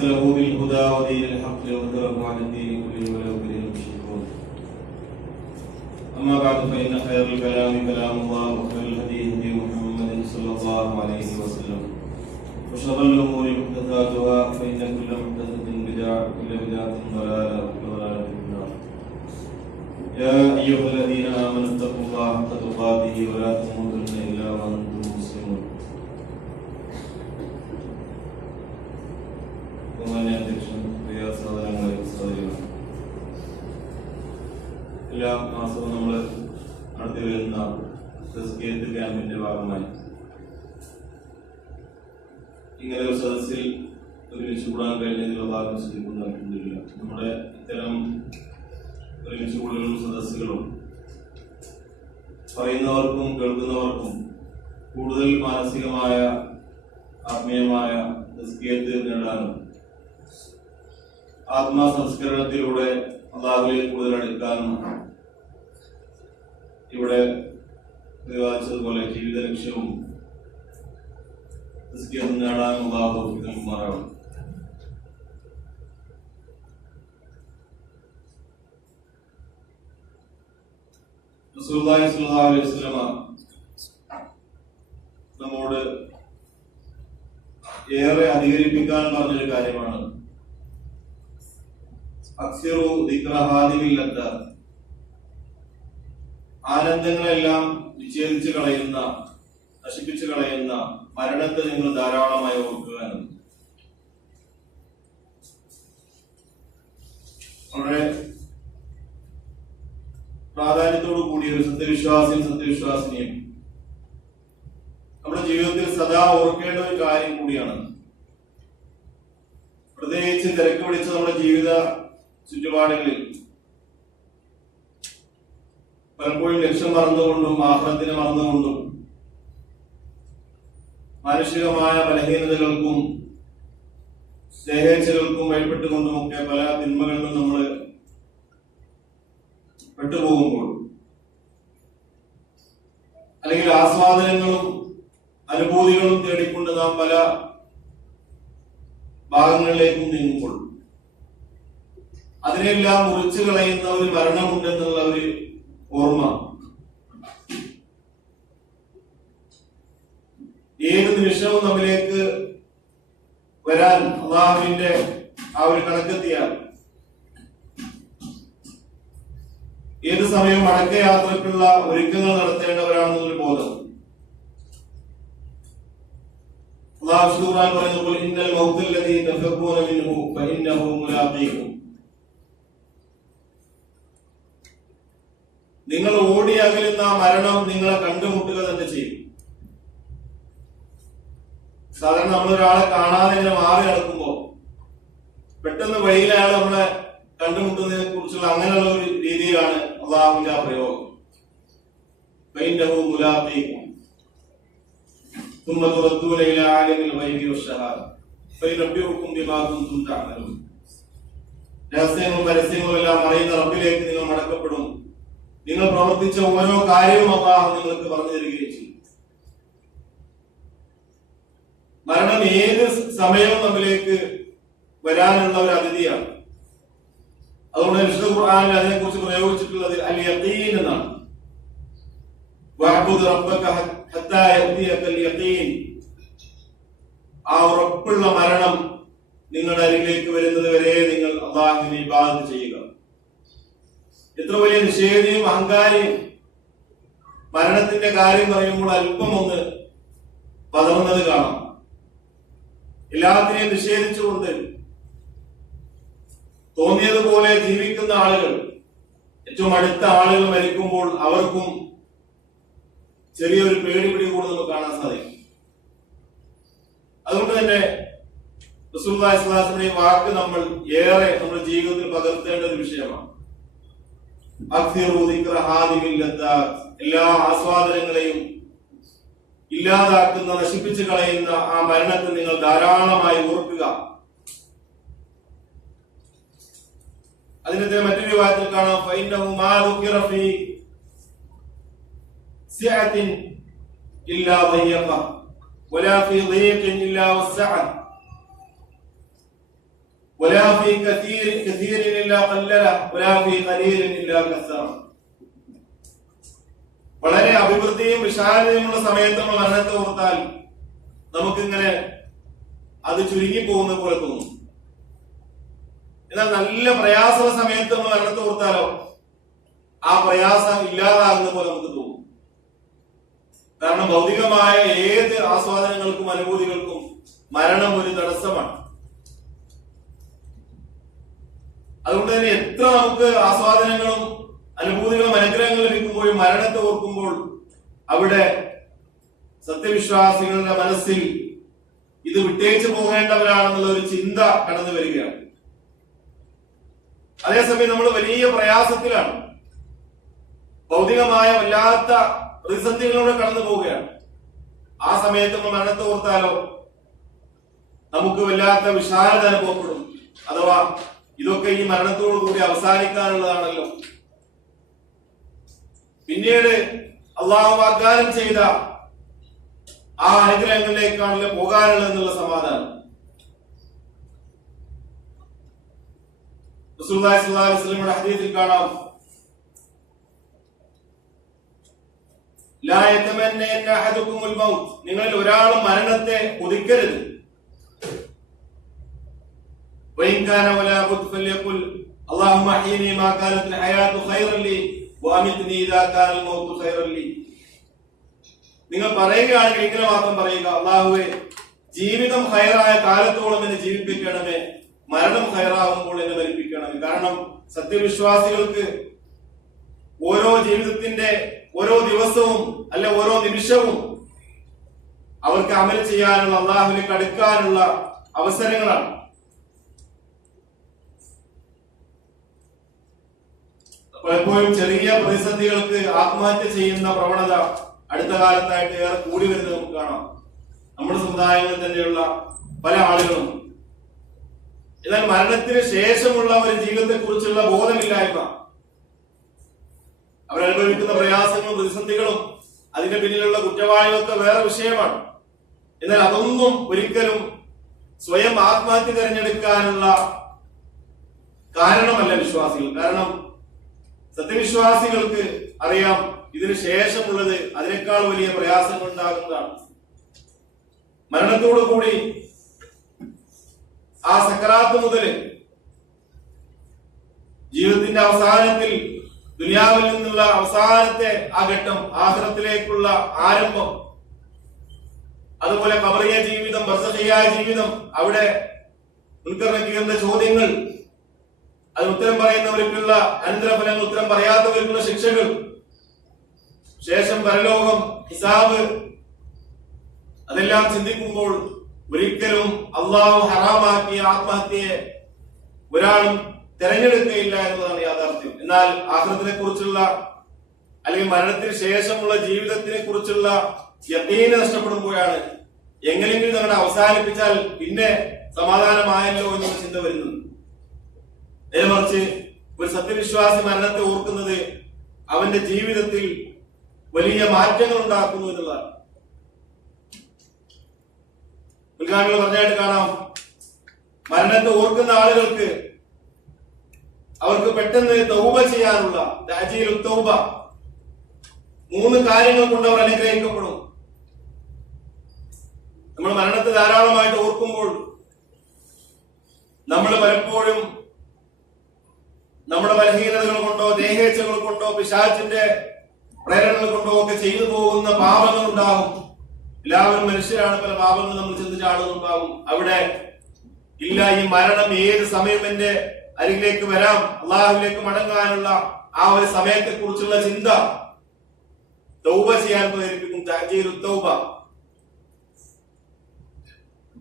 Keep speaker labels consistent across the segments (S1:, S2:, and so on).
S1: أرسله بالهدى ودين الحق ليظهره على الدين كله ولو كره المشركون. أما بعد فإن خير الكلام كلام الله وخير الهدي هدي محمد صلى الله عليه وسلم. وشر الأمور محدثاتها فإن كل محدثة بدعة وكل بدعة ضلالة وكل ضلالة في النار. يا أيها الذين آمنوا اتقوا الله حق تقاته ولا تموتن ഇങ്ങനെ ഒരു സദസ്സിൽ ഒരുമിച്ച് കൂടാൻ കഴിഞ്ഞതിനുള്ള ഭാഗം ശ്രദ്ധിക്കുന്നില്ല നമ്മുടെ ഇത്തരം ഒരുമിച്ച് കൂടുതലും സദസ്സുകളും പറയുന്നവർക്കും കേൾക്കുന്നവർക്കും കൂടുതൽ മാനസികമായ ആത്മീയമായ നേടാനും നേടാനും ആത്മസംസ്കരണത്തിലൂടെ അള്ളാഹുവിലേക്ക് കൂടുതൽ അടുക്കാനും ഇവിടെ പ്രതിപാദിച്ചതുപോലെ ജീവിത ലക്ഷ്യവും തസ്കിയത്ത് നേടാനുള്ള വസല്ലമ നമ്മോട് ഏറെ അധികരിപ്പിക്കാൻ പറഞ്ഞൊരു കാര്യമാണ്. അക്സിറു ആനന്ദങ്ങളെല്ലാം വിച്ഛേദിച്ചു കളയുന്ന നശിപ്പിച്ചു കളയുന്ന മരണത്തെ നിങ്ങൾ ധാരാളമായി ഓർക്കുക എന്നത്. വളരെ പ്രാധാന്യത്തോടു കൂടിയ ഒരു സത്യവിശ്വാസിയും സത്യവിശ്വാസിനിയും നമ്മുടെ ജീവിതത്തിൽ സദാ ഓർക്കേണ്ട ഒരു കാര്യം കൂടിയാണ്. പ്രത്യേകിച്ച് തിരക്ക് പിടിച്ച നമ്മുടെ ജീവിത ചുറ്റുപാടുകളിൽ പലപ്പോഴും ലക്ഷ്യം മറന്നുകൊണ്ടും ആഹ്ലത്തിനെ മറന്നുകൊണ്ടും മാനുഷികമായ ബലഹീനതകൾക്കും സ്നേഹേച്ഛകൾക്കും വഴിപ്പെട്ടുകൊണ്ടുമൊക്കെ പല തിന്മകളിലും നമ്മൾ പെട്ടുപോകുമ്പോൾ അല്ലെങ്കിൽ ആസ്വാദനങ്ങളും അനുഭൂതികളും തേടിക്കൊണ്ട് നാം പല ഭാഗങ്ങളിലേക്കും നീങ്ങുമ്പോൾ അതിനെല്ലാം മുറിച്ചു കളയുന്ന ഒരു മരണമുണ്ടെന്നുള്ള ഒരു ഓർമ്മ ഏത് നിമിഷവും നമ്മിലേക്ക് വരാൻ അള്ളാഹുവിന്റെ ആ ഒരു കണക്കെത്തിയാൽ ഏത് സമയവും മടക്കയാത്രക്കുള്ള ഒരുക്കങ്ങൾ നടത്തേണ്ടവരാണെന്നൊരു ബോധം. തഫഖൂന മിൻഹു ഫഇന്നഹു മുലാഖീകും നിങ്ങൾ ഓടി അകലുന്ന ആ മരണം നിങ്ങളെ കണ്ടുമുട്ടുക തന്നെ ചെയ്യും. സാധാരണ നമ്മൾ ഒരാളെ കാണാതെ ഇങ്ങനെ മാറി നടക്കുമ്പോ പെട്ടെന്ന് വഴിയിൽ അയാൾ നമ്മളെ കണ്ടുമുട്ടുന്നതിനെ കുറിച്ചുള്ള അങ്ങനെയുള്ള ഒരു രീതിയിലാണ് അള്ളാഹുവിന്റെ ആ പ്രയോഗം ഫഇന്നഹു മുലാഖീകും ثم تردون إلى عالم الغيب والشهادة فينبئكم بما كنتم تعملون രഹസ്യങ്ങളും പരസ്യങ്ങളും എല്ലാം അറിയുന്ന റബ്ബിലേക്ക് നിങ്ങൾ മടക്കപ്പെടും നിങ്ങൾ പ്രവർത്തിച്ച ഓരോ കാര്യവും അള്ളാഹു നിങ്ങൾക്ക് പറഞ്ഞു മരണം ഏത് സമയവും നമ്മിലേക്ക് വരാനുള്ള ഒരു അതിഥിയാണ്. അതുകൊണ്ട് വിശുദ്ധ ഖുർആാനിൽ അതിനെ കുറിച്ച് പ്രയോഗിച്ചിട്ടുള്ളത് അൽ യഖീൻ എന്നാണ് റബ്ബക ഹത്താ യഖീൻ ആ ഉറപ്പുള്ള മരണം നിങ്ങളുടെ അരികിലേക്ക് വരുന്നത് വരെ നിങ്ങൾ അള്ളാഹുവിനെ ഇബാദത്ത് ചെയ്യുക. എത്ര വലിയ നിഷേധിയും അഹങ്കാരിയും. മരണത്തിന്റെ കാര്യം പറയുമ്പോൾ അല്പം ഒന്ന് പതർന്നത് കാണാം. എല്ലാത്തിനെയും നിഷേധിച്ചുകൊണ്ട് തോന്നിയതുപോലെ ജീവിക്കുന്ന ആളുകൾ ഏറ്റവും അടുത്ത ആളുകൾ മരിക്കുമ്പോൾ അവർക്കും ചെറിയൊരു പേടി പിടി കൂടെ നമുക്ക് കാണാൻ സാധിക്കും അതുകൊണ്ട് തന്നെ റസൂൽദാസ്ലാസിന്റെ വാക്ക് നമ്മൾ ഏറെ നമ്മുടെ ജീവിതത്തിൽ പകർത്തേണ്ട ഒരു വിഷയമാണ്. എല്ലാ ആസ്വാദനങ്ങളെയും ഇല്ലാതാക്കുന്ന നശിപ്പിച്ചു കളയുന്ന ആ മരണത്തെ നിങ്ങൾ ധാരാളമായി ഓർക്കുക അതിനത്തെ മറ്റൊരു വാക്കിൽ കാണാം ഫൈനഹു മാ ദുക്കിറ ഫീ സിഅത്തിൻ ഇല്ലാ ضيقه ولا في ضيق إلا وسعه ولا في كثير كثير إلا قلله ولا في قليل إلا كثره വളരെ അഭിവൃദ്ധിയും വിശാലതയുമുള്ള സമയത്ത് നമ്മൾ മരണത്തെ ഓർത്താൽ നമുക്കിങ്ങനെ അത് ചുരുങ്ങി പോകുന്ന പോലെ തോന്നും. എന്നാൽ നല്ല പ്രയാസമുള്ള സമയത്ത് നമ്മൾ മരണത്തെ ഓർത്താലോ ആ പ്രയാസം ഇല്ലാതാകുന്ന പോലെ നമുക്ക് തോന്നും. കാരണം ഭൗതികമായ ഏത് ആസ്വാദനങ്ങൾക്കും അനുഭൂതികൾക്കും മരണം ഒരു തടസ്സമാണ്. അതുകൊണ്ട് തന്നെ എത്ര നമുക്ക് ആസ്വാദനങ്ങളും അനുഭൂതികളും അനുഗ്രഹങ്ങളും ലഭിക്കുമ്പോഴും മരണത്തെ ഓർക്കുമ്പോൾ അവിടെ സത്യവിശ്വാസികളുടെ മനസ്സിൽ ഇത് വിട്ടേച്ചു പോകേണ്ടവരാണെന്നുള്ള ഒരു ചിന്ത കടന്നു വരികയാണ്. അതേസമയം നമ്മൾ വലിയ പ്രയാസത്തിലാണ്. ഭൗതികമായ വല്ലാത്ത പ്രതിസന്ധികളിലൂടെ കടന്നു പോവുകയാണ്. ആ സമയത്ത് നമ്മൾ മരണത്തെ ഓർത്താലോ? നമുക്ക് വല്ലാത്ത വിശാലത അനുഭവപ്പെടും. അഥവാ ഇതൊക്കെ ഈ മരണത്തോടു കൂടി അവസാനിക്കാനുള്ളതാണല്ലോ. പിന്നീട് അള്ളാഹു വാഗ്ദാനം ചെയ്ത ആ അനുഗ്രഹങ്ങളിലേക്കാണല്ലോ പോകാനുള്ളത് എന്നുള്ള സമാധാനം. നിങ്ങളിൽ ഒരാൾ മരണത്തെ കൊതിക്കരുത്. അള്ളാഹു നിങ്ങൾ പറയുകയാണെങ്കിൽ ഇങ്ങനെ മാത്രം പറയുക അള്ളാഹുവെ ജീവിതം ഹയറായ കാലത്തോളം എന്നെ ജീവിപ്പിക്കണമേ. മരണം ഹയറാകുമ്പോൾ എന്നെ മരിപ്പിക്കണമേ. കാരണം സത്യവിശ്വാസികൾക്ക് ഓരോ ജീവിതത്തിന്റെ ഓരോ ദിവസവും അല്ല ഓരോ നിമിഷവും അവർക്ക് അമൽ ചെയ്യാനുള്ള അള്ളാഹുവിനെ കടുക്കാനുള്ള അവസരങ്ങളാണ്. പലപ്പോഴും ചെറിയ പ്രതിസന്ധികൾക്ക് ആത്മഹത്യ ചെയ്യുന്ന പ്രവണത അടുത്ത കാലത്തായിട്ട് ഏറെ കൂടി വരുന്നത് നമുക്ക് കാണാം. നമ്മുടെ സമുദായങ്ങളിൽ തന്നെയുള്ള പല ആളുകളും. എന്നാൽ മരണത്തിന് ശേഷമുള്ള ഒരു ജീവിതത്തെ കുറിച്ചുള്ള ബോധമില്ലായ്മ അവരനുഭവിക്കുന്ന പ്രയാസങ്ങളും പ്രതിസന്ധികളും അതിന്റെ പിന്നിലുള്ള കുറ്റവാളികളൊക്കെ വേറെ വിഷയമാണ്. എന്നാൽ അതൊന്നും ഒരിക്കലും സ്വയം ആത്മഹത്യ തിരഞ്ഞെടുക്കാനുള്ള കാരണമല്ല വിശ്വാസികൾ. കാരണം സത്യവിശ്വാസികൾക്ക് അറിയാം ഇതിനു ശേഷമുള്ളത് അതിനേക്കാൾ വലിയ പ്രയാസങ്ങൾ ഉണ്ടാകുന്നതാണ് മരണത്തോടു കൂടി ആ സക്കറാത്ത് മുതൽ ജീവിതത്തിന്റെ അവസാനത്തിൽ ദുനിയാവിൽ നിന്നുള്ള അവസാനത്തെ ആ ഘട്ടം ആഹ്റത്തിലേക്കുള്ള ആരംഭം അതുപോലെ കബറിയ ജീവിതം ബർസഹിയായ ജീവിതം അവിടെ മുൻകറിക്കുന്ന ചോദ്യങ്ങൾ അതിന് ഉത്തരം പറയുന്നവർക്കുള്ള അനന്തരഫലങ്ങൾ ഉത്തരം പറയാത്തവർക്കുള്ള ശിക്ഷകൾ. ശേഷം പരലോകം ഹിസാബ് അതെല്ലാം ചിന്തിക്കുമ്പോൾ ഒരിക്കലും അള്ളാഹു ഹറാമാക്കിയ ആത്മഹത്യയെ ഒരാളും തെരഞ്ഞെടുക്കുകയില്ല എന്നതാണ് യാഥാർത്ഥ്യം. എന്നാൽ ആഹ്ലത്തിനെ കുറിച്ചുള്ള അല്ലെങ്കിൽ മരണത്തിന് ശേഷമുള്ള ജീവിതത്തിനെ കുറിച്ചുള്ള യക്കീന് നഷ്ടപ്പെടുമ്പോഴാണ് എങ്ങനെയെങ്കിലും നമ്മുടെ അവസാനിപ്പിച്ചാൽ പിന്നെ സമാധാനമായല്ലോ എന്നുള്ള ചിന്ത വരുന്നത്. നേരെ മറിച്ച് ഒരു സത്യവിശ്വാസി മരണത്തെ ഓർക്കുന്നത് അവന്റെ ജീവിതത്തിൽ വലിയ മാറ്റങ്ങൾ ഉണ്ടാക്കുന്നു എന്നുള്ളതാണ്. മുൻഗാമികൾ പറഞ്ഞായിട്ട് കാണാം. മരണത്തെ ഓർക്കുന്ന ആളുകൾക്ക് അവർക്ക് പെട്ടെന്ന് തൗബ ചെയ്യാനുള്ള രാജിയിൽ തൗബ. മൂന്ന് കാര്യങ്ങൾ കൊണ്ട് അവർ അനുഗ്രഹിക്കപ്പെടും. നമ്മൾ മരണത്തെ ധാരാളമായിട്ട് ഓർക്കുമ്പോൾ നമ്മൾ പലപ്പോഴും നമ്മുടെ ബലഹീനതകൾ കൊണ്ടോ ദേഹേച്ഛകൾ കൊണ്ടോ പിശാചിന്റെ പ്രേരണകൾ കൊണ്ടോ ഒക്കെ ചെയ്തു പോകുന്ന പാപങ്ങൾ ഉണ്ടാകും എല്ലാവരും മനുഷ്യരാണ് പല പാപങ്ങൾ നമ്മൾ ചെന്ന് ചാടുന്നുണ്ടാവും. അവിടെ ഇല്ല ഈ മരണം ഏത് സമയം എന്റെ അരികിലേക്ക് വരാം? അള്ളാഹുവിലേക്ക് മടങ്ങാനുള്ള ആ ഒരു സമയത്തെ കുറിച്ചുള്ള ചിന്ത. തൗബ ചെയ്യാൻ പ്രേരിപ്പിക്കും. തൗബ.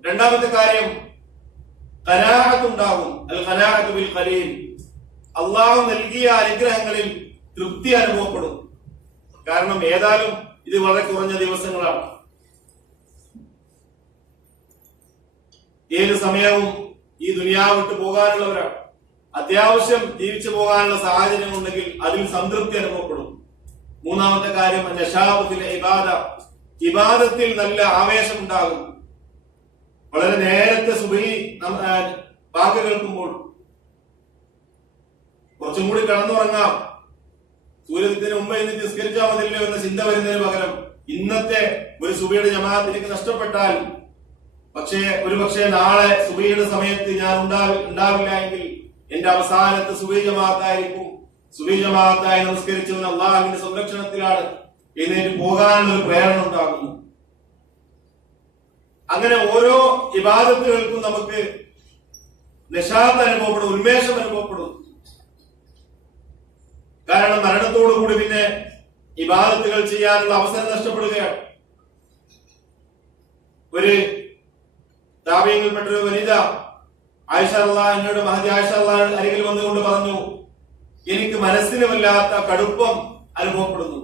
S1: രണ്ടാമത്തെ കാര്യം ഉണ്ടാകും അൽ ഖനാഅത്ത് ബിൽ ഖലീൽ. അള്ളാഹു നൽകിയ അനുഗ്രഹങ്ങളിൽ തൃപ്തി അനുഭവപ്പെടും. കാരണം ഏതായാലും ഇത് വളരെ കുറഞ്ഞ ദിവസങ്ങളാണ്. ഏത് സമയവും ഈ ദുനിയാവ് വിട്ടു പോകാനുള്ളവരാണ്. അത്യാവശ്യം ജീവിച്ചു പോകാനുള്ള സാഹചര്യം ഉണ്ടെങ്കിൽ അതിൽ സംതൃപ്തി അനുഭവപ്പെടും. മൂന്നാമത്തെ കാര്യം ഇബാദ. ഇബാദത്തിൽ നല്ല ആവേശം ഉണ്ടാകും വളരെ നേരത്തെ സുബൈ വാക്ക് കേൾക്കുമ്പോൾ കുറച്ചും കൂടി കടന്നുറങ്ങാം. സൂര്യത്തിന് മുമ്പ് ഇന്ന് നിസ്കരിച്ചാൽ മതില്ലോ എന്ന ചിന്ത വരുന്നതിന് പകരം ഇന്നത്തെ ഒരു സുബിയുടെ ജമാഅത്ത് എനിക്ക് നഷ്ടപ്പെട്ടാൽ പക്ഷേ ഒരു പക്ഷേ നാളെ സുബിയുടെ സമയത്ത് ഞാൻ ഉണ്ടാവി ഉണ്ടാവില്ല എങ്കിൽ എന്റെ അവസാനത്തെ സുബൈ ജമാഅത്തായിരിക്കും. സുബൈ ജമാഅത്തായി നമസ്കരിച്ചവൻ അള്ളാഹുവിന്റെ സംരക്ഷണത്തിലാണ് എഴുന്നേറ്റ് പോകാനുള്ള ഒരു പ്രേരണ ഉണ്ടാകുന്നു അങ്ങനെ ഓരോ ഇബാദത്തുകൾക്കും നമുക്ക് നിഷാത്ത് അനുഭവപ്പെടും ഉന്മേഷം അനുഭവപ്പെടും. കാരണം മരണത്തോടുകൂടി പിന്നെ ഇബാദത്തുകൾ ചെയ്യാനുള്ള അവസരം നഷ്ടപ്പെടുകയാണ്. ഒരു താപീയങ്ങളിൽപ്പെട്ട ഒരു വനിത ആയിഷ അള്ളാഹ് എന്നോട് മഹദി ആയിഷ അരികിൽ വന്നുകൊണ്ട് പറഞ്ഞു എനിക്ക് മനസ്സിന് വല്ലാത്ത കടുപ്പം അനുഭവപ്പെടുന്നു.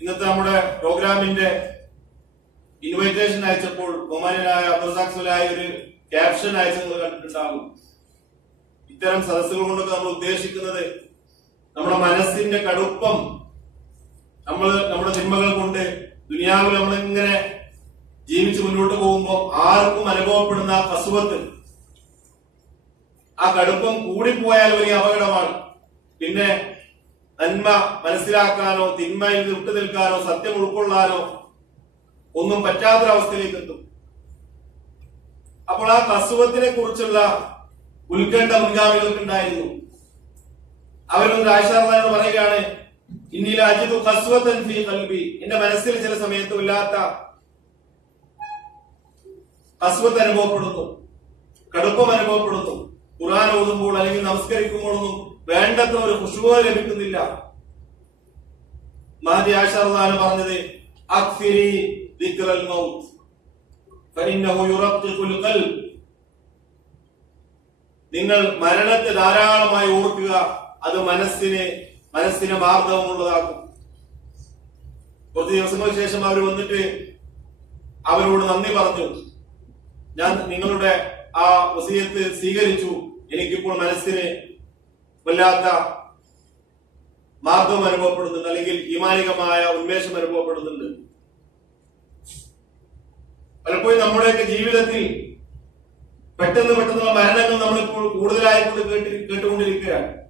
S1: ഇന്നത്തെ നമ്മുടെ പ്രോഗ്രാമിന്റെ ഇൻവൈറ്റേഷൻ അയച്ചപ്പോൾ ബഹുമാനായ അബ്ദുസാഖ് സുലായി ഒരു ക്യാപ്ഷൻ നിങ്ങൾ കണ്ടിട്ടുണ്ടാകും. ഇത്തരം സദസ്സുകൾ കൊണ്ടൊക്കെ നമ്മൾ ഉദ്ദേശിക്കുന്നത് നമ്മുടെ മനസ്സിന്റെ കടുപ്പം നമ്മൾ നമ്മുടെ തിന്മകൾ കൊണ്ട് ദുനിയാവിൽ നമ്മൾ ഇങ്ങനെ ജീവിച്ച് മുന്നോട്ട് പോകുമ്പോൾ ആർക്കും അനുഭവപ്പെടുന്ന ആ കസുവത്ത് ആ കടുപ്പം കൂടിപ്പോയാൽ വലിയ അപകടമാണ്. പിന്നെ നന്മ മനസ്സിലാക്കാനോ തിന്മയിൽ വിട്ടു നിൽക്കാനോ സത്യം ഉൾക്കൊള്ളാനോ ഒന്നും പറ്റാത്തൊരവസ്ഥയിലേക്ക് എത്തും. അപ്പോൾ ആ കസുവത്തിനെ കുറിച്ചുള്ള ഉത്കണ്ഠ മുൻഗാമികൾക്ക് ഉണ്ടായിരുന്നു. അവരൊന്ന് ആശാർമാരോട് പറയുകയാണ് ഇന്നില അജിതു കസ്വത്തൻ ഫീ ഖൽബി. എന്റെ മനസ്സിൽ ചില സമയത്ത് ഇല്ലാത്ത കസ്വത്ത് അനുഭവപ്പെടുന്നു കടുപ്പം അനുഭവപ്പെടുന്നു. ഖുർആൻ ഓതുമ്പോൾ അല്ലെങ്കിൽ നമസ്കരിക്കുമ്പോഴൊന്നും വേണ്ടത്ര ഒരു ഖുശുവ ലഭിക്കുന്നില്ല. മഹദി ആശാർന്ന് പറഞ്ഞത് അക്ഫിരി ദിക്റൽ മൗത്ത് ഫഇന്നഹു യുറഖിഖുൽ ഖൽബ്. നിങ്ങൾ മരണത്തെ ധാരാളമായി ഓർക്കുക. അത് മനസ്സിനെ മനസ്സിനെ മാർദ്ദവമുള്ളതാക്കും കുറച്ച് ദിവസങ്ങൾക്ക് ശേഷം അവർ വന്നിട്ട് അവരോട് നന്ദി പറഞ്ഞു. ഞാൻ നിങ്ങളുടെ ആ വസീയത്ത് സ്വീകരിച്ചു. എനിക്കിപ്പോൾ മനസ്സിന് വല്ലാത്ത മാർഗം അനുഭവപ്പെടുന്നുണ്ട് അല്ലെങ്കിൽ ഇമാനികമായ ഉന്മേഷം അനുഭവപ്പെടുന്നുണ്ട്. പലപ്പോഴും നമ്മുടെയൊക്കെ ജീവിതത്തിൽ പെട്ടെന്ന് പെട്ടെന്നുള്ള മരണങ്ങൾ നമ്മളിപ്പോൾ കൂടുതലായിക്കൊണ്ട് കേട്ട് കേട്ടുകൊണ്ടിരിക്കുകയാണ്.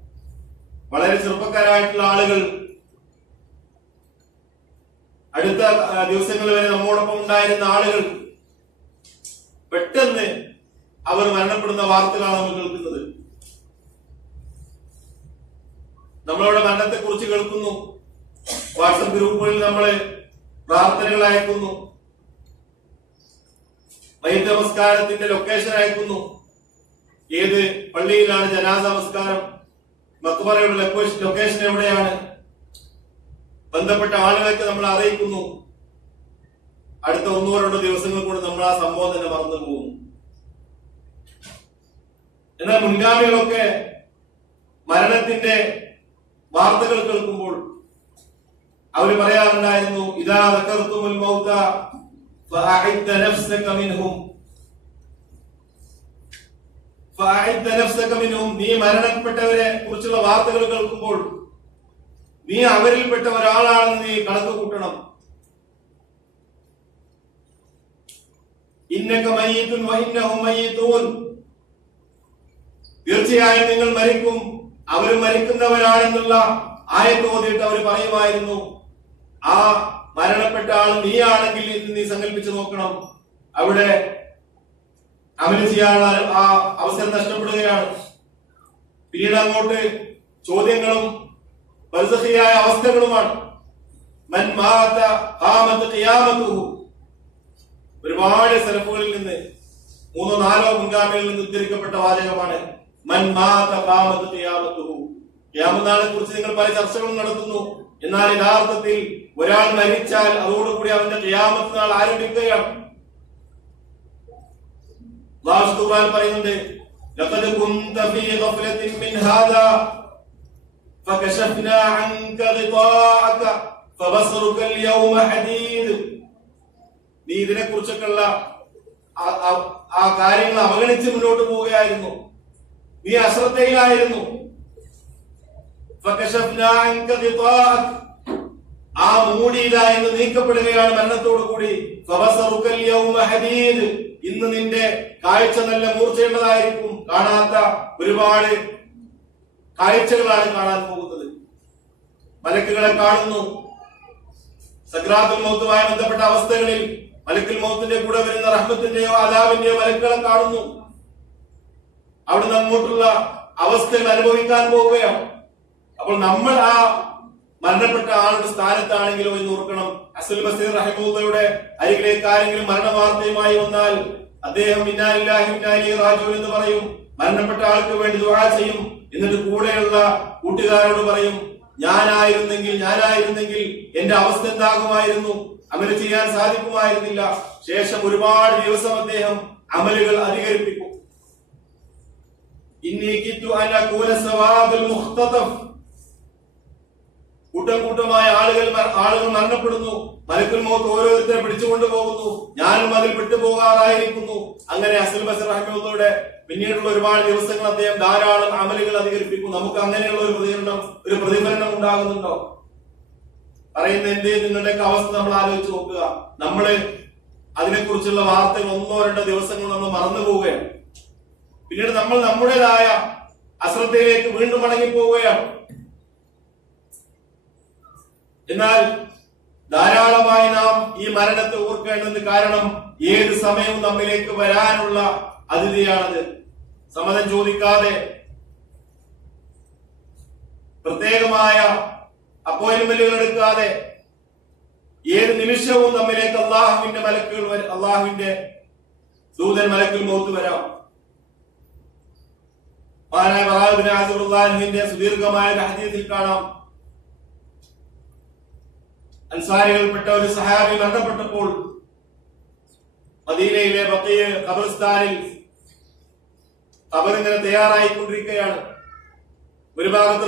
S1: വളരെ ചെറുപ്പക്കാരായിട്ടുള്ള ആളുകൾ അടുത്ത ദിവസങ്ങൾ വരെ നമ്മോടൊപ്പം ഉണ്ടായിരുന്ന ആളുകൾ പെട്ടെന്ന് അവർ മരണപ്പെടുന്ന വാർത്തകളാണ് നമ്മൾ കേൾക്കുന്നത്. നമ്മളവിടെ മരണത്തെ കുറിച്ച് കേൾക്കുന്നു. വാട്സപ്പ് ഗ്രൂപ്പുകളിൽ നമ്മൾ പ്രാർത്ഥനകൾ അയക്കുന്നു. വൈദ്യ നമസ്കാരത്തിന്റെ ലൊക്കേഷൻ അയക്കുന്നു. ഏത് പള്ളിയിലാണ് ജനാസ നമസ്കാരം മക്കുമറയുടെ ലൊക്കേഷൻ എവിടെയാണ്? ബന്ധപ്പെട്ട ആളുകൾക്ക് നമ്മൾ അറിയിക്കുന്നു. അടുത്ത ഒന്നോ രണ്ടോ ദിവസങ്ങൾ കൊണ്ട് നമ്മൾ ആ സംഭവം തന്നെ മറന്നു പോകുന്നു. എന്നാൽ മുൻഗാമികളൊക്കെ മരണത്തിന്റെ വാർത്തകൾ കേൾക്കുമ്പോൾ അവർ പറയാറുണ്ടായിരുന്നു ഇതാ തകർത്തുമുൽ മൗത ഫഅഇദ്ദ നഫ്സക മിൻഹും നീ മരണപ്പെട്ടവരെ കുറിച്ചുള്ള വാർത്തകൾ കേൾക്കുമ്പോൾ നീ അവരിൽപ്പെട്ട ഒരാളാണെന്ന് നീ കണക്ക് കൂട്ടണം തീർച്ചയായും നിങ്ങൾ മരിക്കും. അവർ മരിക്കുന്നവരാണെന്നുള്ള ആയത്ത് ഓതിയിട്ട് അവർ പറയുമായിരുന്നു ആ മരണപ്പെട്ട ആൾ നീയാണെങ്കിൽ എന്ന് നീ സങ്കല്പിച്ചു നോക്കണം. അവിടെ അമൽ ചെയ്യാനുള്ള ആ അവസരം നഷ്ടപ്പെടുകയാണ്. പിന്നീട് അങ്ങോട്ട് ചോദ്യങ്ങളും പരിസഹിയായ അവസ്ഥകളുമാണ്. ഒരുപാട് സെലഫുകളിൽ നിന്ന് മൂന്നോ നാലോ മുൻഗാമികളിൽ നിന്ന് ഉദ്ധരിക്കപ്പെട്ട വാചകമാണ് മൻ കുറിച്ച് നിങ്ങൾ പല ചർച്ചകളും നടത്തുന്നു. എന്നാൽ യഥാർത്ഥത്തിൽ ഒരാൾ മരിച്ചാൽ അതോടുകൂടി അവന്റെ ഖിയാമത്ത് നാൾ ആരംഭിക്കുകയാണ്. ഖുർആൻ പറയുന്നുണ്ട് ലഖദ് കുന്ത ഫീ ഗഫലത്തിൻ മിൻ ഹാദാ فكشفنا عنك غطاءك فبصرك اليوم حديد നീ ഇതിനെ കുറിച്ചൊക്കെയുള്ള ആ- ആ- ആ കാര്യങ്ങൾ അവഗണിച്ച് മുന്നോട്ട് പോവുകയായിരുന്നു നീ അശ്രദ്ധയിലായിരുന്നു فكشفنا عنك غطاءك ആ മൂടിയില എന്ന് നീക്കപ്പെടുകയാണ് മരണത്തോടു കൂടി فبصرك اليوم حديد ഇന്ന് നിന്റെ കാഴ്ച നല്ല മൂർച്ചയുള്ളതായിരിക്കും കാണാത്ത ഒരുപാട് കാഴ്ചകളാണ് കാണാൻ പോകുന്നത്. മലക്കുകളെ കാണുന്നു. സക്രാത്തുൽ മൗത്തുമായി ബന്ധപ്പെട്ട അവസ്ഥകളിൽ മലക്കിൽ മൗത്തിന്റെ കൂടെ വരുന്ന റഹ്മത്തിന്റെയോ അലാവിന്റെയോ മലക്കുകളെ കാണുന്നു. അവിടുന്ന് അങ്ങോട്ടുള്ള അവസ്ഥകൾ അനുഭവിക്കാൻ പോവുകയാണ്. അപ്പോൾ നമ്മൾ ആ മരണപ്പെട്ട ആളുടെ സ്ഥാനത്താണെങ്കിലോ എന്ന് ഓർക്കണം. അസുൽ ബസീർ റഹിമുള്ളയുടെ അരികിലേക്ക് ആരെങ്കിലും മരണവാർത്തയുമായി വന്നാൽ അദ്ദേഹം റാജു എന്ന് പറയും. മരണപ്പെട്ട ആൾക്ക് വേണ്ടി ദുആ ചെയ്യും. എന്നിട്ട് കൂടെയുള്ള കൂട്ടുകാരോട് പറയും ഞാനായിരുന്നെങ്കിൽ ഞാനായിരുന്നെങ്കിൽ എന്റെ അവസ്ഥ എന്താകുമായിരുന്നു? അമൽ ചെയ്യാൻ സാധിക്കുമായിരുന്നില്ല. ശേഷം ഒരുപാട് ദിവസം അദ്ദേഹം അമലുകൾ അധികരിപ്പിക്കും. മുഖ്തതഫ് കൂട്ടം കൂട്ടമായ ആളുകൾ ആളുകൾ മരണപ്പെടുന്നു. മലക്കുൽ മോത്ത് ഓരോരുത്തരെ പിടിച്ചുകൊണ്ടു പോകുന്നു. ഞാനും അതിൽ വിട്ടുപോകാറായിരിക്കുന്നു അങ്ങനെ അസൽ ബസർ റഹ്മുള്ളയുടെ പിന്നീടുള്ള ഒരുപാട് ദിവസങ്ങൾ അദ്ദേഹം ധാരാളം അമലുകൾ അധികരിപ്പിക്കും നമുക്ക് അങ്ങനെയുള്ള ഒരു പ്രതികരണം ഒരു പ്രതിഫലനം ഉണ്ടാകുന്നുണ്ടോ? പറയുന്ന എന്ത് നിങ്ങളുടെയൊക്കെ അവസ്ഥ നമ്മൾ ആലോചിച്ച് നോക്കുക. നമ്മൾ അതിനെക്കുറിച്ചുള്ള വാർത്തകൾ ഒന്നോ രണ്ടോ ദിവസങ്ങൾ നമ്മൾ മറന്നു പോവുകയാണ്. പിന്നീട് നമ്മൾ നമ്മുടേതായ അശ്രദ്ധയിലേക്ക് വീണ്ടും മടങ്ങി പോവുകയാണ് എന്നാൽ ധാരാളമായി നാം ഈ മരണത്തെ ഓർക്കേണ്ടത് കാരണം ഏത് സമയവും നമ്മിലേക്ക് വരാനുള്ള അതിഥിയാണത്. സമ്മതം ചോദിക്കാതെ പ്രത്യേകമായ അപ്പോയിന്റ്മെന്റുകൾ എടുക്കാതെ ഏത് നിമിഷവും നമ്മിലേക്ക് അള്ളാഹുവിന്റെ മലക്കുകൾ അള്ളാഹുവിന്റെ ദൂതൻ മലക്കിൽ മോത്ത് വരാം. സുദീർഘമായ ഒരു ഹദീസിൽ കാണാം. അൻസാരികൾപ്പെട്ട ഒരു സഹാബി മരണപ്പെട്ടപ്പോൾ മദീനയിലെ ബക്കീ ഖബർസ്ഥാനിൽ ഖബറിങ്ങനെ ഇങ്ങനെ തയ്യാറായിക്കൊണ്ടിരിക്കുകയാണ്. ഒരു ഭാഗത്ത്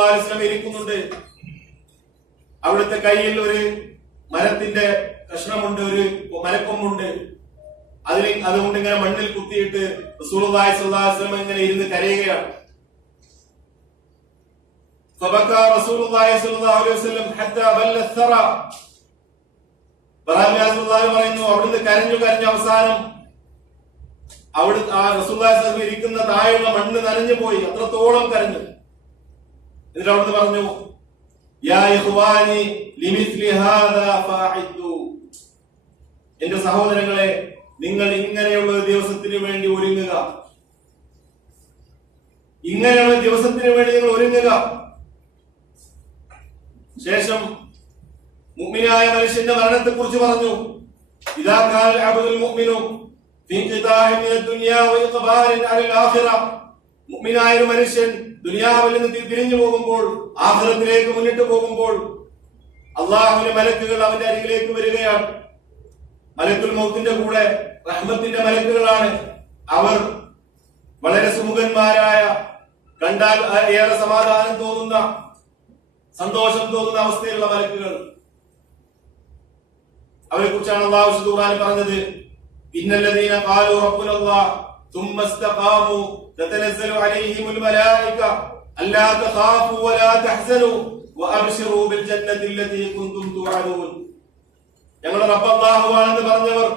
S1: അലൈഹി വസല്ലം ഇരിക്കുന്നുണ്ട്. അവിടുത്തെ കയ്യിൽ ഒരു മരത്തിന്റെ കഷ്ണമുണ്ട് ഒരു മരക്കൊമ്പുണ്ട്. അതിൽ അതുകൊണ്ട് ഇങ്ങനെ മണ്ണിൽ കുത്തിയിട്ട് അലൈഹി വസല്ലം ഇങ്ങനെ ഇരുന്ന് കരയുകയാണ്. فبكى رسول الله صلى الله عليه وسلم حتى بل الثرى ബറാബിയ റസൂലുള്ളാഹി പറയുന്നു അവിടുന്ന് കരഞ്ഞു കരഞ്ഞ അവസാനം അവിടെ ആ റസൂലുള്ളാഹി സ്വല്ലല്ലാഹു അലൈഹി വസല്ലം ഇരിക്കുന്ന താഴെയുള്ള മണ്ണ് നനഞ്ഞു പോയി അത്രത്തോളം കരഞ്ഞു എന്നിട്ട് അവിടുന്ന് പറഞ്ഞു യാ ഇഖ്വാനി ലിമിസ്ലി ഹാദാ ഫാഇദ്ദു എന്റെ സഹോദരങ്ങളെ നിങ്ങൾ ഇങ്ങനെയുള്ള ഒരു ദിവസത്തിന് വേണ്ടി ഒരുങ്ങുക ഇങ്ങനെയുള്ള ഒരു ദിവസത്തിന് വേണ്ടി നിങ്ങൾ ഒരുങ്ങുക ശേഷം മുഅ്മിനായ മനുഷ്യന്റെ മരണത്തെ കുറിച്ച് പറഞ്ഞു. ഇദാ കാൽ അബ്ദുൽ വ ആഖിറ. മുഅ്മിനായ ഒരു മനുഷ്യൻ ദുനിയാവിൽ നിന്ന് പിരിഞ്ഞു പോകുമ്പോൾ ആഖിറത്തിലേക്ക് മുന്നിട്ട് പോകുമ്പോൾ അള്ളാഹുവിന്റെ മലക്കുകൾ അവന്റെ അരികിലേക്ക് വരികയാണ്. മലക്കുൽ മൗത്തിന്റെ കൂടെ റഹ്മത്തിന്റെ മലക്കുകളാണ്. അവർ വളരെ സുമുഖന്മാരായ കണ്ടാൽ ഏറെ സമാധാനം തോന്നുന്ന സന്തോഷം തോന്നുന്ന അവസ്ഥയിലുള്ള മലക്കുകൾ അവരെ കുറിച്ചാണ് അള്ളാഹു ഖുർആൻ പറഞ്ഞത് ഇന്നല്ലദീന ഖാലു റബ്ബുനല്ലാഹ് ثم استقاموا تتنزل عليهم الملائكة ألا تخافوا ولا تحزنوا وأبشروا بالجنة التي كنتم توعدون ഞങ്ങളുടെ റബ്ബ് അള്ളാഹുവാണെന്ന് പറഞ്ഞവർ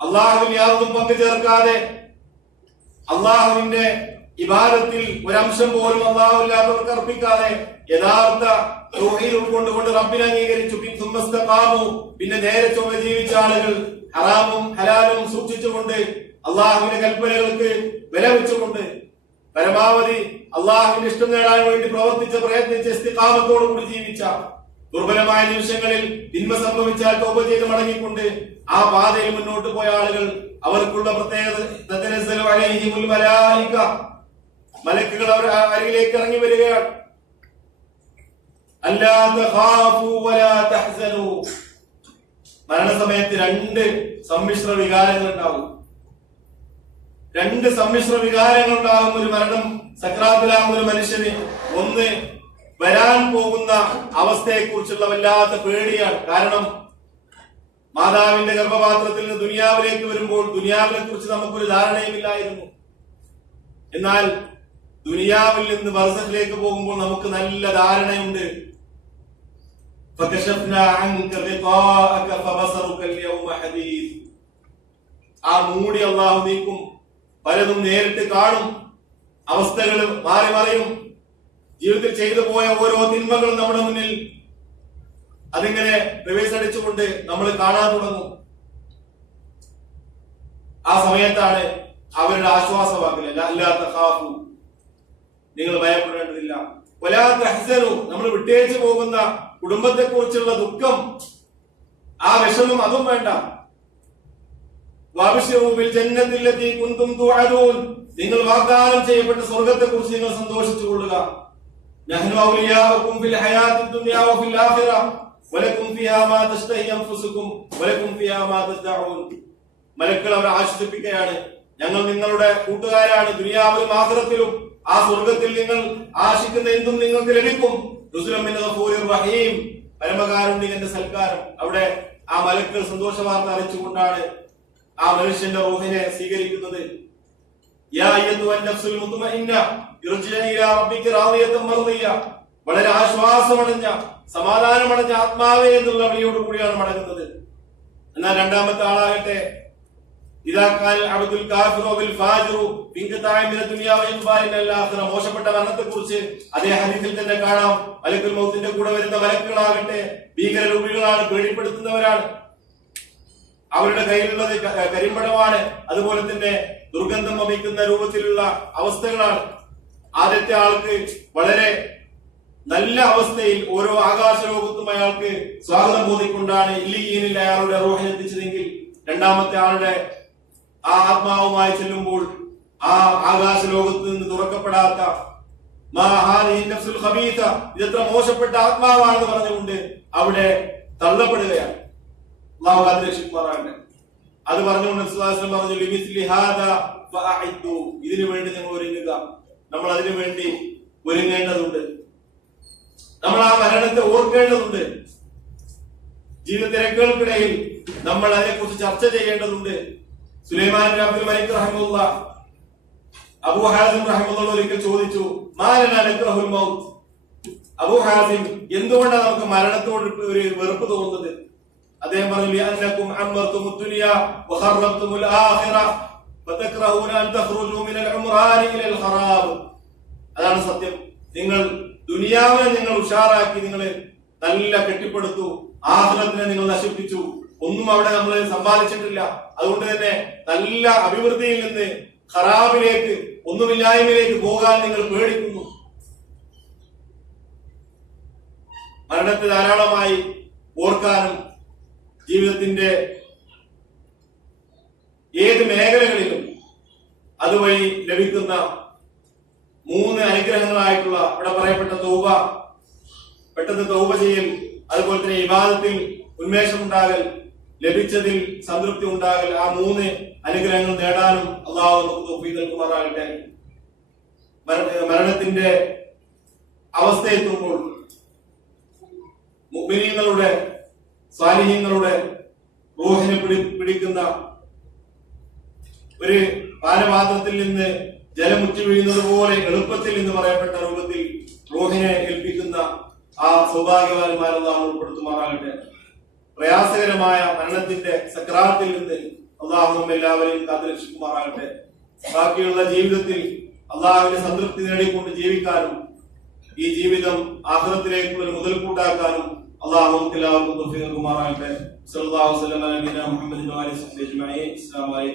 S1: അള്ളാഹുവിൽ യാതൊന്നും പങ്കു ചേർക്കാതെ അള്ളാഹുവിന്റെ ഇബാദത്തിൽ ഒരംശം പോലും അള്ളാഹുല്ലാത്തവർക്ക് അർപ്പിക്കാതെ യഥാർത്ഥ തൗഹീദ് ഉൾക്കൊണ്ടുകൊണ്ട് റബ്ബിനെ അംഗീകരിച്ചു സുമ്മസ്തഖാമു പിന്നെ നേരെ ചൊവ്വ ജീവിച്ച ആളുകൾ ഹറാമും ഹലാലും സൂക്ഷിച്ചുകൊണ്ട് അള്ളാഹുവിന്റെ കൽപ്പനകൾക്ക് വില വെച്ചുകൊണ്ട് പരമാവധി അള്ളാഹുവിന്റെ ഇഷ്ടം നേടാൻ വേണ്ടി പ്രവർത്തിച്ച് പ്രയത്നിച്ച് ഇസ്തിഖാമത്തോടു കൂടി ജീവിച്ച ദുർബലമായ നിമിഷങ്ങളിൽ തിന്മ സംഭവിച്ചാൽ തോപ ചെയ്ത് മടങ്ങിക്കൊണ്ട് ആ പാതയിൽ മുന്നോട്ട് പോയ ആളുകൾ അവർക്കുള്ള പ്രത്യേകത. മലക്കുകൾ അവർ അരികിലേക്ക് ഇറങ്ങി വരികയാണ്. മരണസമയത്ത് രണ്ട് സമ്മിശ്ര വികാരങ്ങൾ ഉണ്ടാവും രണ്ട് സമ്മിശ്ര വികാരങ്ങൾ ഉണ്ടാകുന്ന ഒരു മരണം സക്രാത്തിലാകുന്ന ഒരു മനുഷ്യന് ഒന്ന് വരാൻ പോകുന്ന അവസ്ഥയെ കുറിച്ചുള്ള വല്ലാത്ത പേടിയാണ്. കാരണം മാതാവിന്റെ ഗർഭപാത്രത്തിൽ നിന്ന് ദുനിയാവിലേക്ക് വരുമ്പോൾ ദുനിയാവിനെ കുറിച്ച് നമുക്കൊരു ധാരണയുമില്ലായിരുന്നു. എന്നാൽ ദുനിയാവിൽ നിന്ന് വർഷത്തിലേക്ക് പോകുമ്പോൾ നമുക്ക് നല്ല ധാരണയുണ്ട്. ആ മൂടി അള്ളാഹു നീക്കും പലതും നേരിട്ട് കാണും അവസ്ഥകൾ മാറി മറിയും. ജീവിതത്തിൽ ചെയ്തു പോയ ഓരോ തിന്മകളും നമ്മുടെ മുന്നിൽ അതിങ്ങനെ പ്രവേശടിച്ചുകൊണ്ട് നമ്മൾ കാണാൻ തുടങ്ങും. ആ സമയത്താണ് അവരുടെ ആശ്വാസമാകൽ അല്ലാത്ത നിങ്ങൾ ഭയപ്പെടേണ്ടതില്ല. വലാത്ത ഹസനു നമ്മൾ വിട്ടേച്ചു പോകുന്ന കുടുംബത്തെ കുറിച്ചുള്ള ദുഃഖം ആ വിഷമം അതും വേണ്ട. കുന്തും നിങ്ങൾ വാഗ്ദാനം ചെയ്യപ്പെട്ട സ്വർഗത്തെ കുറിച്ച് നിങ്ങൾ സന്തോഷിച്ചു കൊള്ളുക. മലക്കൾ അവരെ ആശ്വസിപ്പിക്കുകയാണ്. ഞങ്ങൾ നിങ്ങളുടെ കൂട്ടുകാരാണ് ദുനിയാവിലും ആഖിറത്തിലും. ആ സ്വർഗത്തിൽ നിങ്ങൾ ആശിക്കുന്ന എന്തും നിങ്ങൾക്ക് ലഭിക്കും. റഹീം. പരമകാരുണ്യന്റെ സൽക്കാരം. അവിടെ ആ മലക്കൾ സന്തോഷമാർന്ന് അറിയിച്ചുകൊണ്ടാണ് ആ മനുഷ്യന്റെ റൂഹിനെ സ്വീകരിക്കുന്നത്. വളരെ ആശ്വാസമടഞ്ഞ സമാധാനമടഞ്ഞ ആത്മാവേ എന്നുള്ള വിളിയോട് കൂടിയാണ് മടങ്ങുന്നത്. എന്നാൽ രണ്ടാമത്തെ ആളാകട്ടെ മോശപ്പെട്ട മരണത്തെ കുറിച്ച് അതേ ഹദീസിൽ തന്നെ കാണാം. മലക്കുൽ മൗത്തിന്റെ കൂടെ വരുന്ന മലക്കുകളാകട്ടെ ഭീകരരൂപികളാണ് പേടിപ്പെടുത്തുന്നവരാണ്. അവരുടെ കയ്യിലുള്ളത് കരിമ്പടമാണ്. അതുപോലെ തന്നെ ദുർഗന്ധം വമിക്കുന്ന രൂപത്തിലുള്ള അവസ്ഥകളാണ്. ആദ്യത്തെ ആൾക്ക് വളരെ നല്ല അവസ്ഥയിൽ ഓരോ ആകാശ ലോകത്തും അയാൾക്ക് സ്വാഗതം ബോധിക്കൊണ്ടാണ് ഇല്ലിയീനിൽ അയാളുടെ റോഹിനെത്തിച്ചതെങ്കിൽ രണ്ടാമത്തെ ആളുടെ ആ ആത്മാവുമായി ചെല്ലുമ്പോൾ ആ ആകാശ ലോകത്ത് നിന്ന് തുറക്കപ്പെടാത്ത ഇതെത്ര മോശപ്പെട്ട ആത്മാവാണെന്ന് പറഞ്ഞുകൊണ്ട് അവിടെ തള്ളപ്പെടുകയാണ്. അത് പറഞ്ഞുകൊണ്ട് പറഞ്ഞു. ഇതിനു വേണ്ടി നിങ്ങൾ ഒരുങ്ങുക. നമ്മൾ അതിനു വേണ്ടി ഒരുങ്ങേണ്ടതുണ്ട്. നമ്മൾ ആ മരണത്തെ ഓർക്കേണ്ടതുണ്ട്. ജീവിത തിരക്കുകൾക്കിടയിൽ നമ്മൾ അതിനെക്കുറിച്ച് ചർച്ച ചെയ്യേണ്ടതുണ്ട്. സുലൈമാൻ അബ്ദുൽ മലിക് റഹ്മുള്ള അബൂ ഹാസിം റഹ്മുള്ള ഒരിക്കൽ ചോദിച്ചു മാലന നക്റഹുൽ മൗത്ത്? അബൂ ഹാസിം എന്തുകൊണ്ടാണ് നമുക്ക് മരണത്തോട് ഒരു വെറുപ്പ് തോന്നുന്നത്? അദ്ദേഹം പറഞ്ഞു "ലിഅന്നകും അമ്മർതും ദുനിയ വഖറബ്തുമുൽ ആഖിറ ഫതക്റഹൂന അൻ തഖ്റുജു മിനൽ ഉംറാനി ഇലൽ ഖറാബ്. അതാണ് സത്യം. നിങ്ങൾ ദുനിയാവിനെ നിങ്ങൾ ഉഷാറാക്കി നിങ്ങൾ നല്ല കെട്ടിപ്പടുത്തു ആഹ്ലത്തിനെ നിങ്ങൾ നശിപ്പിച്ചു ഒന്നും അവിടെ നമ്മൾ സമ്പാദിച്ചിട്ടില്ല. അതുകൊണ്ട് തന്നെ നല്ല അഭിവൃദ്ധിയിൽ നിന്ന് ഖറാബിലേക്ക് ഒന്നുമില്ലായ്മയിലേക്ക് പോകാൻ നിങ്ങൾ പേടിക്കുന്നു. മരണത്തെ ധാരാളമായി ഓർക്കാനും ജീവിതത്തിന്റെ ഏത് മേഖലകളിലും അതുവഴി ലഭിക്കുന്ന മൂന്ന് അനുഗ്രഹങ്ങളായിട്ടുള്ള ഇവിടെ പറയപ്പെട്ട തൗബ പെട്ടെന്ന് തൗബ ചെയ്യൽ അതുപോലെ തന്നെ ഇബാദത്തിൽ ഉന്മേഷമുണ്ടാകൽ ലഭിച്ചതിൽ സംതൃപ്തി ഉണ്ടാകൽ ആ മൂന്ന് അനുഗ്രഹങ്ങൾ നേടാനും അള്ളാഹു നമുക്ക് നൽകുമാറാകട്ടെ. മര- മരണത്തിന്റെ അവസ്ഥയെത്തുമ്പോൾ മുഅ്മിനീങ്ങളുടെ സാലിഹ്യങ്ങളുടെ റൂഹിനെ പിടി പിടിക്കുന്ന ഒരു പാനപാത്രത്തിൽ നിന്ന് ജലം ഉച്ചുവീഴുന്നത് പോലെ എളുപ്പത്തിൽ എന്ന് പറയപ്പെട്ട രൂപത്തിൽ റൂഹിനെ ഏൽപ്പിക്കുന്ന ആ സൗഭാഗ്യവാന്മാരെല്ലാം ഉൾപ്പെടുത്തുമാറാകട്ടെ. പ്രയാസകരമായ മരണത്തിന്റെ സക്രാത്തിൽ നിന്ന് അള്ളാഹു എല്ലാവരെയും കാത്തുരക്ഷിക്കുമാറാകട്ടെ ബാക്കിയുള്ള ജീവിതത്തിൽ അള്ളാഹുവിന്റെ സംതൃപ്തി നേടിക്കൊണ്ട് ജീവിക്കാനും ഈ ജീവിതം ആഹ്ലത്തിലേക്ക് ഒരു മുതൽക്കൂട്ടാക്കാനും അള്ളാഹു എല്ലാവർക്കും സല്ലല്ലാഹു അലൈഹി വസല്ലം നബിന മുഹമ്മദിൻ വഅലൈഹി